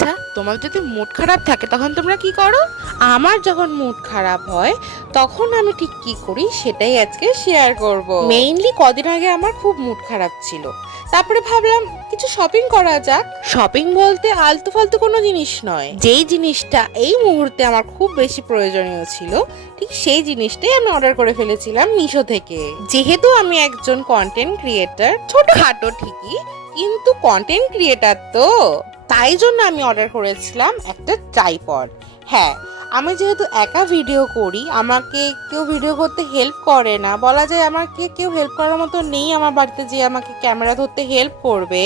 আচ্ছা, তোমার যদি মুড খারাপ থাকে তখন তোমরা কি করো? আমার যখন মুড খারাপ হয় তখন আমি ঠিক কি করি সেটাই আজকে শেয়ার করব। মেইনলি কদিন আগে আমার খুব মুড খারাপ ছিল, তারপরে ভাবলাম কিছু শপিং করা যাক। শপিং বলতে আলতু ফালতু কোনো জিনিস নয়, যেই জিনিসটা এই মুহূর্তে আমার খুব বেশি প্রয়োজনীয় ছিল ঠিক সেই জিনিসটাই আমি অর্ডার করে ফেলেছিলাম মিশো থেকে। যেহেতু আমি একজন কন্টেন্ট ক্রিয়েটার, ছোটখাটো ঠিকই কিন্তু কন্টেন্ট ক্রিয়েটার, তো তাই জন্য আমি অর্ডার করেছিলাম একটা ট্রাইপড। হ্যাঁ, আমি যেহেতু একা ভিডিও করি, আমাকে কেউ ভিডিও করতে হেল্প করে না, বলা যায় আমাকে কেউ হেল্প করার মতো নেই আমার বাড়িতে যে আমাকে ক্যামেরা ধরতে হেল্প করবে,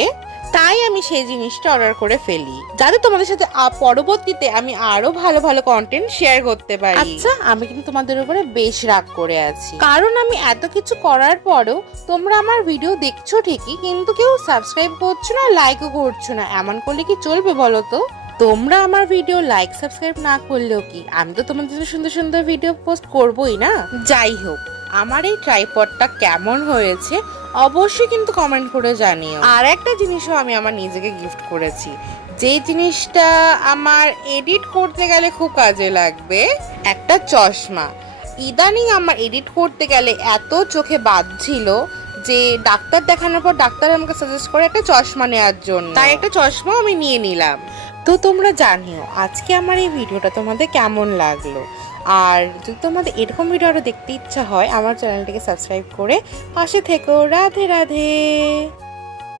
তাই আমি সেই জিনিসটা অর্ডার করে ফেলি যাতে তোমাদের সাথে পরবর্তীতে আমি আরো ভালো ভালো কন্টেন্ট শেয়ার করতে পারি। আচ্ছা, আমি কিন্তু তোমাদের উপরে বেশ রাগ করে আছি, কারণ আমি এত কিছু করার পরেও তোমরা আমার ভিডিও দেখছো ঠিকই কিন্তু কেউ সাবস্ক্রাইব করছো না, লাইকও করছো না। এমন করলে কি চলবে বলো তো? তোমরা আমার ভিডিও লাইক সাবস্ক্রাইব না করলেও কি, আমি তো তোমাদের জন্য সুন্দর সুন্দর ভিডিও পোস্ট করবোই না। যাই হোক, আমার এই ট্রাইপডটা কেমন হয়েছে অবশ্যই কিন্তু কমেন্ট করে জানিও। আর একটা জিনিসও আমি আমার নিজেকে গিফট করেছি, যে জিনিসটা আমার এডিট করতে গেলে খুব কাজে লাগবে, একটা চশমা। ইদানিং আমার এডিট করতে গেলে এত চোখে বাজছিল যে ডাক্তার দেখানোর পর ডাক্তার আমাকে সাজেস্ট করে একটা চশমা নেওয়ার জন্য, তাই একটা চশমাও আমি নিয়ে নিলাম। তো তোমরা জানিও আজকে আমার এই ভিডিওটা তোমাদের কেমন লাগলো। আর যদি তোমাদের এরকম ভিডিও আরও দেখতে ইচ্ছা হয়, আমার চ্যানেলটিকে সাবস্ক্রাইব করে পাশে থেকো। রাধে রাধে।